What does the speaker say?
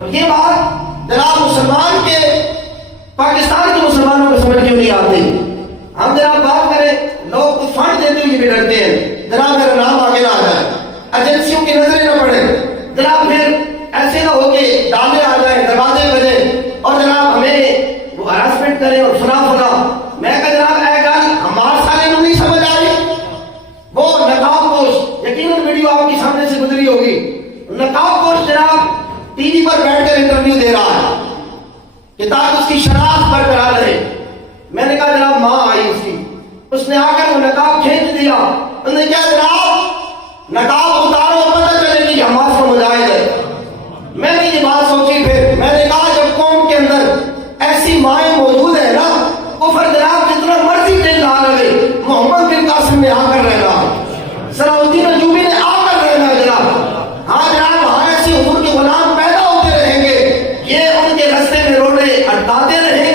یہ بات جناب مسلمان کے پاکستان کے مسلمانوں کو سمجھ کیوں نہیں آتی؟ ہم جناب بات کریں، لوگ کچھ فنڈ دیتے ہوئے بھی ڈرتے ہیں، جناب میرا نام آگے نہ آ جائے، ایجنسیوں کی نظریں نہ پڑے، جناب پھر ایسے نہ ہو کہ ڈالے آ جائیں، دروازے بجیں اور جناب ہمیں وہ ہراسمنٹ کریں اور فلاں میں کہا جناب اے گل ہمارے سارے نہیں سمجھ آ رہی۔ وہ نقاب پوش یقیناً ویڈیو آپ کے سامنے سے گزری ہوگی، نقاب پوش جناب ٹی وی پر بیٹھ کر انٹرویو دے رہا ہے کہ تاکہ اس کی شناخت برقرار رہے۔ میں نے کہا جناب ماں آئی اس نے آ کر وہ نقاب کھینچ دیا، انہوں نے کہا جناب نقاب اتارو پتہ چلے گی ہمارا سمجھ آئے گا۔ میں نے یہ بات سوچی، پھر میں نے کہا جب قوم کے اندر ایسی مائیں موجود ہیں نا، کفر جناب جتنا مرضی دل لا رہے، محمد بن قاسم نے آ کر رہنا، صلاح الدین ایوبی نے آ کر رہنا جناب۔ ہاں جناب ہاں ایسے حضور کے غلام پیدا ہوتے رہیں گے، یہ ان کے رستے میں روڑے اٹکاتے رہیں